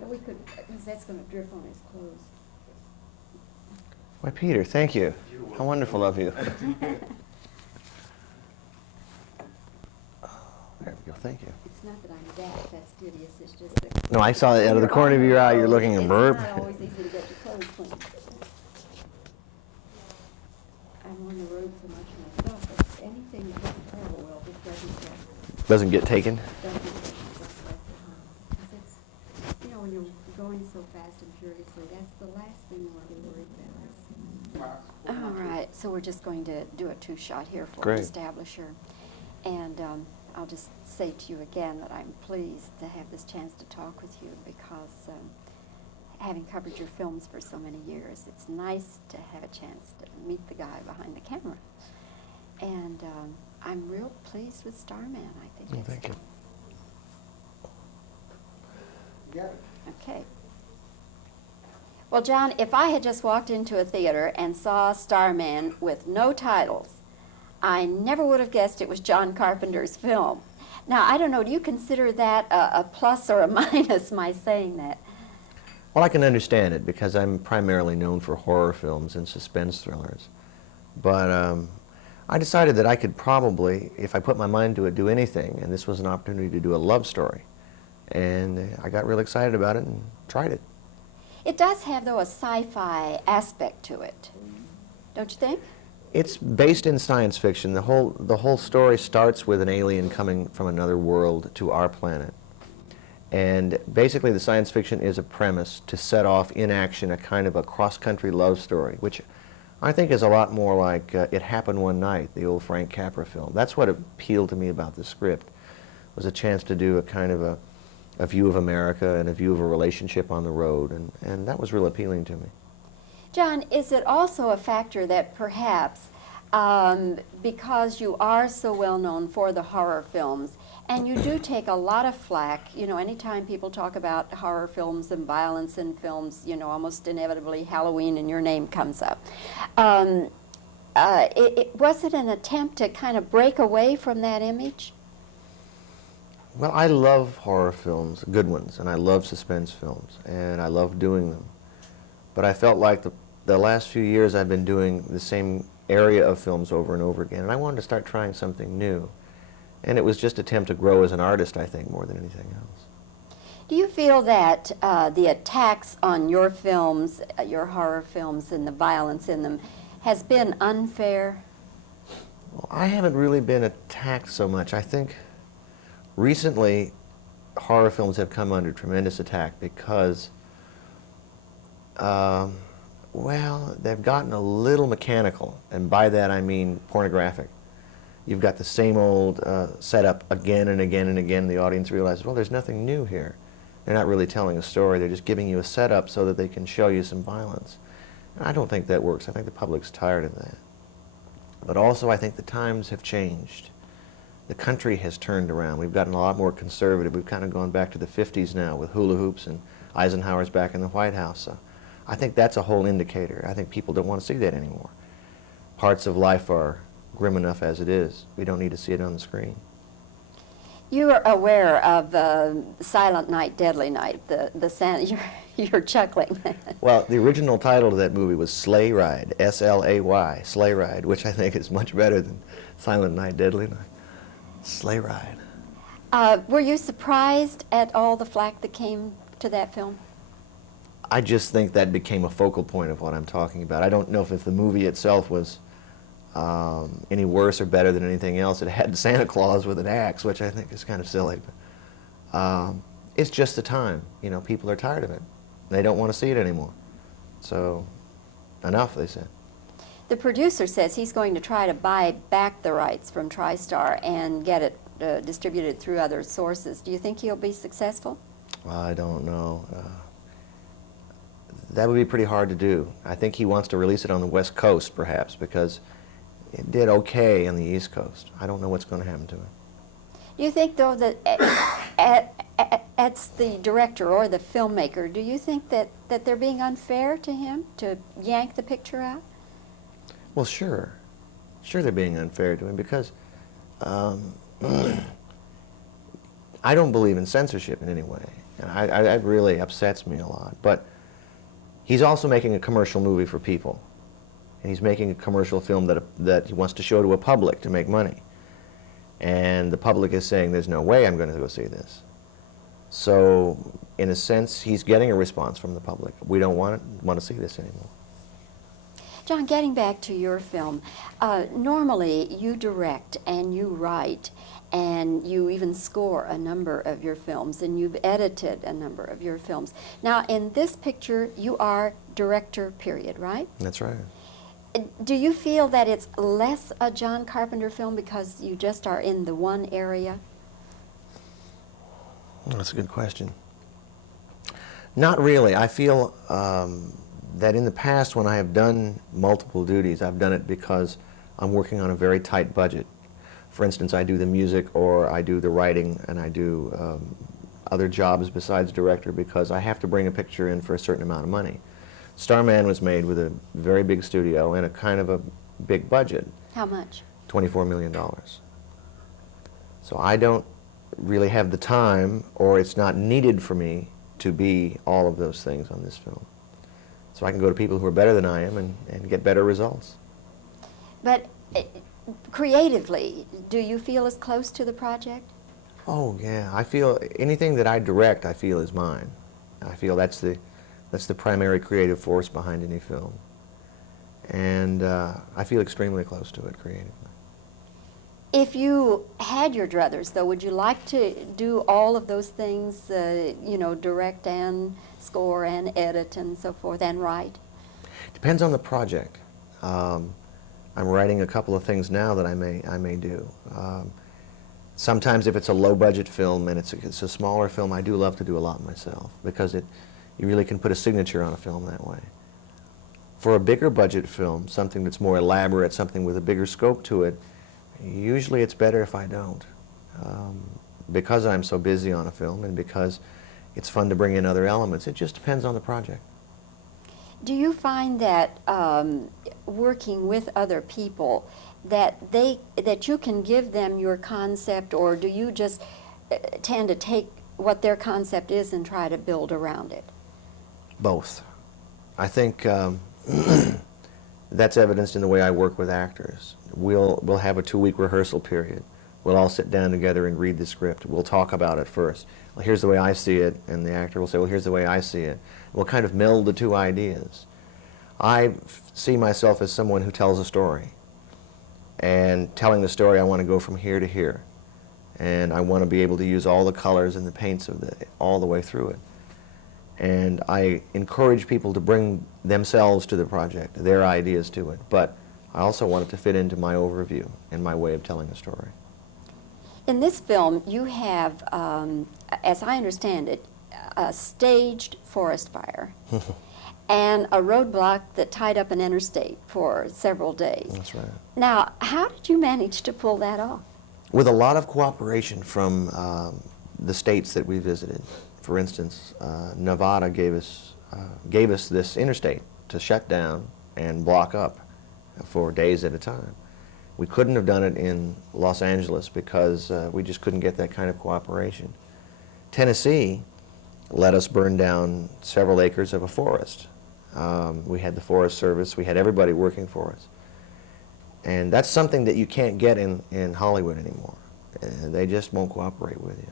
But we could, because that's going to drip on his clothes. Why, Peter, thank you. How wonderful of you. There we go, thank you. It's not that I'm that fastidious, it's just that... No, I saw it out of the corner of your eye, you're looking at burp. It's not always easy to get your clothes clean. I'm on the road so much myself, but anything that doesn't travel well just Doesn't get taken? doesn't get just left at home. 'Cause it's, you know, when you're going so fast and furiously, that's the last thing you want to be worried about. All right, so we're just going to do a two-shot here for Great. an establisher. And I'll just say to you again that I'm pleased to have this chance to talk with you because having covered your films for so many years, it's nice to have a chance to meet the guy behind the camera. And I'm real pleased with Starman. I think Oh, it's... thank you. Okay. Well, John, if I had just walked into a theater and saw Starman with no titles, I never would have guessed it was John Carpenter's film. Now, I don't know, do you consider that a plus or a minus, my saying that? Well, I can understand it because I'm primarily known for horror films and suspense thrillers. But I decided that I could probably, if I put my mind to it, do anything, and this was an opportunity to do a love story. And I got real excited about it and tried it. It does have, though, a sci-fi aspect to it, don't you think? It's based in science fiction. The whole story starts with an alien coming from another world to our planet. And basically the science fiction is a premise to set off in action a kind of a cross-country love story, which I think is a lot more like It Happened One Night, the old Frank Capra film. That's what appealed to me about the script, was a chance to do a kind of a view of America and a view of a relationship on the road, and that was real appealing to me. John, is it also a factor that perhaps because you are so well known for the horror films, and you do take a lot of flack, you know, anytime people talk about horror films and violence in films, you know, almost inevitably Halloween and your name comes up. Was it an attempt to kind of break away from that image? Well, I love horror films, good ones, and I love suspense films, and I love doing them. But I felt like the last few years I've been doing the same area of films over and over again, and I wanted to start trying something new. And it was just an attempt to grow as an artist, I think, more than anything else. Do you feel that the attacks on your films, your horror films, and the violence in them has been unfair? Well, I haven't really been attacked so much. I think recently horror films have come under tremendous attack because, well, they've gotten a little mechanical, and by that I mean pornographic. You've got the same old setup again and again and again. The audience realizes, well, there's nothing new here. They're not really telling a story. They're just giving you a setup so that they can show you some violence. And I don't think that works. I think the public's tired of that. But also, I think the times have changed. The country has turned around. We've gotten a lot more conservative. We've kind of gone back to the 50s now with hula hoops, and Eisenhower's back in the White House. So I think that's a whole indicator. I think people don't want to see that anymore. Parts of life are grim enough as it is. We don't need to see it on the screen. You are aware of Silent Night, Deadly Night, you're chuckling. Well, the original title of that movie was Sleigh Ride, S-L-A-Y, Sleigh Ride, which I think is much better than Silent Night, Deadly Night. Sleigh Ride. Were you surprised at all the flack that came to that film? I just think that became a focal point of what I'm talking about. I don't know if the movie itself was any worse or better than anything else. It had Santa Claus with an axe, which I think is kind of silly. But, it's just the time. You know, people are tired of it. They don't want to see it anymore. So, enough, they said. The producer says he's going to try to buy back the rights from TriStar and get it distributed through other sources. Do you think he'll be successful? I don't know. That would be pretty hard to do. I think he wants to release it on the West Coast, perhaps, because it did okay on the East Coast. I don't know what's going to happen to it. Do you think, though, that as the director or the filmmaker, do you think that they're being unfair to him to yank the picture out? Well, sure. Sure they're being unfair to him because I don't believe in censorship in any way. And it really upsets me a lot. But he's also making a commercial movie for people. And he's making a commercial film that he wants to show to a public to make money. And the public is saying, there's no way I'm going to go see this. So, in a sense, he's getting a response from the public. We don't want to see this anymore. John, getting back to your film, normally you direct and you write and you even score a number of your films and you've edited a number of your films. Now, in this picture, you are director, period, right? That's right. Do you feel that it's less a John Carpenter film because you just are in the one area? That's a good question. Not really. I feel that in the past when I have done multiple duties, I've done it because I'm working on a very tight budget. For instance, I do the music or I do the writing and I do other jobs besides director because I have to bring a picture in for a certain amount of money. Starman was made with a very big studio and a kind of a big budget. How much? $24 million. So I don't really have the time, or it's not needed for me to be all of those things on this film. So I can go to people who are better than I am and get better results. But creatively, do you feel as close to the project? Oh yeah, I feel anything that I direct, I feel is mine. I feel that's the primary creative force behind any film. And I feel extremely close to it creatively. If you had your druthers, though, would you like to do all of those things, you know, direct and score and edit and so forth, and write? Depends on the project. I'm writing a couple of things now that I may do. Sometimes if it's a low-budget film and it's a smaller film, I do love to do a lot myself because you really can put a signature on a film that way. For a bigger budget film, something that's more elaborate, something with a bigger scope to it, usually it's better if I don't. Because I'm so busy on a film and because it's fun to bring in other elements, it just depends on the project. Do you find that working with other people, that you can give them your concept, or do you just tend to take what their concept is and try to build around it? Both. I think that's evidenced in the way I work with actors. We'll have a 2-week rehearsal period. We'll all sit down together and read the script. We'll talk about it first. Well, here's the way I see it, and the actor will say, well, here's the way I see it. We'll kind of meld the two ideas. I see myself as someone who tells a story. And telling the story, I want to go from here to here. And I want to be able to use all the colors and the paints all the way through it. And I encourage people to bring themselves to the project, their ideas to it. But I also want it to fit into my overview and my way of telling a story. In this film, you have, as I understand it, a staged forest fire and a roadblock that tied up an interstate for several days. That's right. Now, how did you manage to pull that off? With a lot of cooperation from the states that we visited. For instance, Nevada gave us this interstate to shut down and block up for days at a time. We couldn't have done it in Los Angeles because we just couldn't get that kind of cooperation. Tennessee let us burn down several acres of a forest. We had the Forest Service, we had everybody working for us. And that's something that you can't get in Hollywood anymore. They just won't cooperate with you.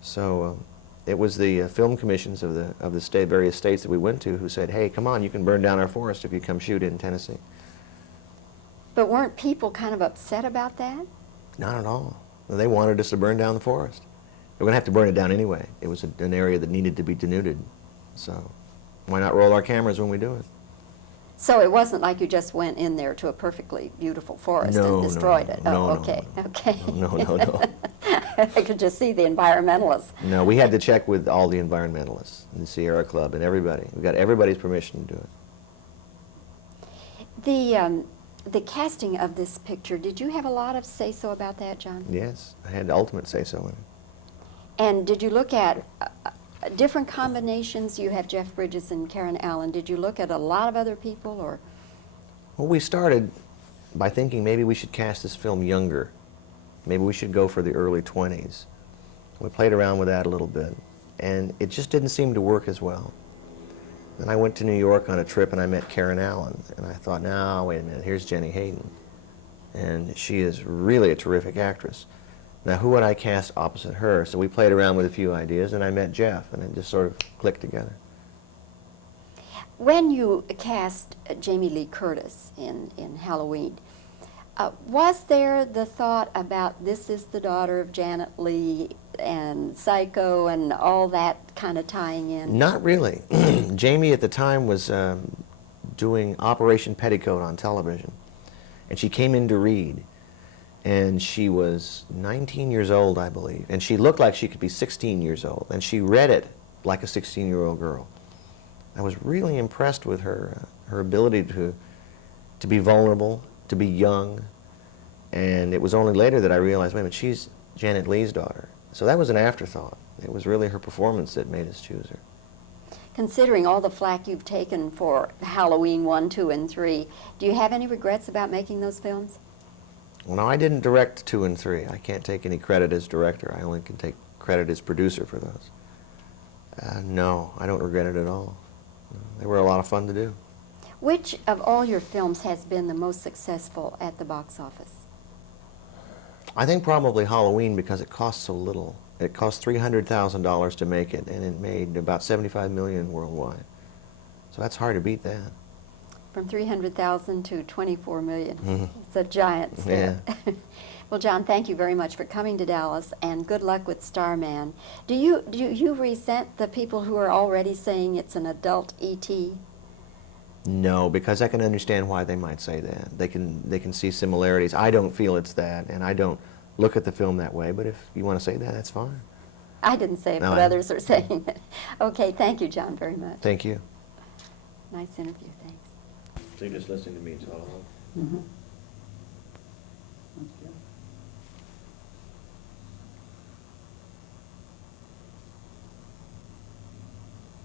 So it was the film commissions of the various states that we went to who said, hey, come on, you can burn down our forest if you come shoot in Tennessee. But weren't people kind of upset about that? Not at all. They wanted us to burn down the forest. We're going to have to burn it down anyway. It was an area that needed to be denuded. So why not roll our cameras when we do it? So it wasn't like you just went in there to a perfectly beautiful forest and destroyed it? No, oh, okay, okay. No. I could just see the environmentalists. No, we had to check with all the environmentalists and the Sierra Club and everybody. We got everybody's permission to do it. The casting of this picture, did you have a lot of say-so about that, John? Yes, I had the ultimate say-so in it. And did you look at different combinations? You have Jeff Bridges and Karen Allen. Did you look at a lot of other people, or? Well, we started by thinking maybe we should cast this film younger. Maybe we should go for the early 20s. We played around with that a little bit. and it just didn't seem to work as well. Then I went to New York on a trip and I met Karen Allen, and I thought, now, wait a minute, here's Jenny Hayden. And she is really a terrific actress. Now, who would I cast opposite her? So we played around with a few ideas, and I met Jeff, and it just sort of clicked together. When you cast Jamie Lee Curtis in Halloween, was there the thought about this is the daughter of Janet Leigh and Psycho and all that kind of tying in? Not really. Jamie at the time was doing Operation Petticoat on television, and she came in to read, and she was 19 years old, I believe, and she looked like she could be 16 years old, and she read it like a 16-year-old girl. I was really impressed with her ability to be vulnerable, to be young, and it was only later that I realized, wait a minute, she's Janet Leigh's daughter. So that was an afterthought. It was really her performance that made us choose her. Considering all the flack you've taken for Halloween 1, 2, and 3, do you have any regrets about making those films? Well, no, I didn't direct 2 and 3. I can't take any credit as director. I only can take credit as producer for those. No, I don't regret it at all. They were a lot of fun to do. Which of all your films has been the most successful at the box office? I think probably Halloween, because it cost so little. It cost $300,000 to make it, and it made about $75 million worldwide. So that's hard to beat that. From 300,000 to 24 million. Mhm. It's a giant step. Yeah. Well, John, thank you very much for coming to Dallas, and good luck with Starman. Do you resent the people who are already saying it's an adult E.T.? No, because I can understand why they might say that. They can see similarities. I don't feel it's that, and I don't look at the film that way, but if you want to say that, that's fine. I didn't say it, No, but others are saying it. Okay, thank you, John, very much. Thank you. Nice interview, thanks. So you're just listening to me talk? Mm-hmm.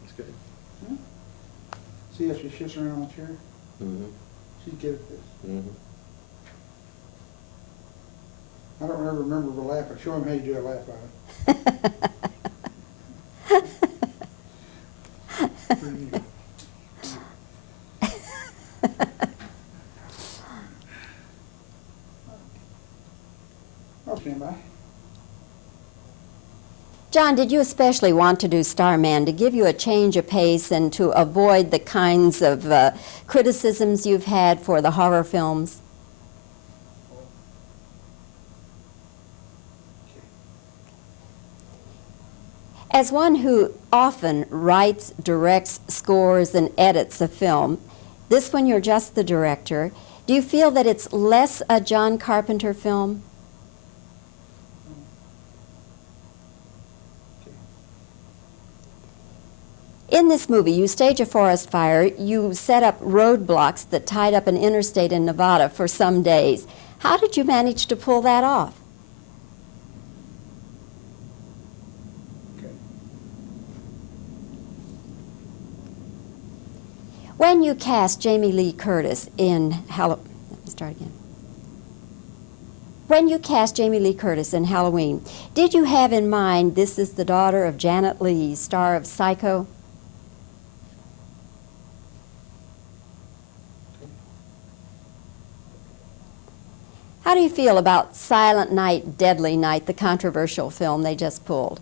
That's good. See how she shits around on the chair? Mm-hmm. She's good at this. Mm-hmm. I don't ever remember her laughing. Show him how you do a laugh on it. Pretty neat. I'll stand by. John, did you especially want to do Starman to give you a change of pace and to avoid the kinds of criticisms you've had for the horror films? As one who often writes, directs, scores, and edits a film, this one you're just the director, do you feel that it's less a John Carpenter film? In this movie, you stage a forest fire, you set up roadblocks that tied up an interstate in Nevada for some days. How did you manage to pull that off? When you cast Jamie Lee Curtis in When you cast Jamie Lee Curtis in Halloween, did you have in mind this is the daughter of Janet Leigh, star of Psycho? How do you feel about Silent Night, Deadly Night, the controversial film they just pulled?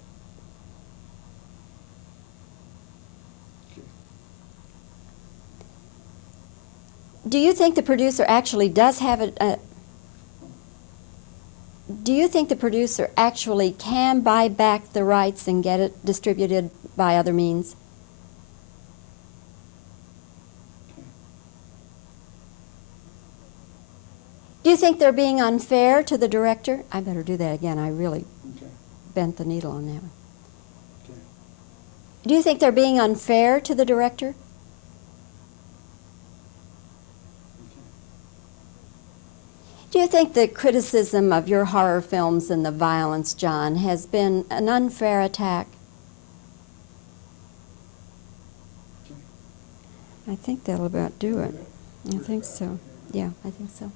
Do you think the producer actually does have do you think the producer actually can buy back the rights and get it distributed by other means? Do you think they're being unfair to the director? I better do that again. I really bent the needle on that one. Do you think they're being unfair to the director? Do you think the criticism of your horror films and the violence, John, has been an unfair attack? I think that'll about do it. I think so. Yeah, I think so.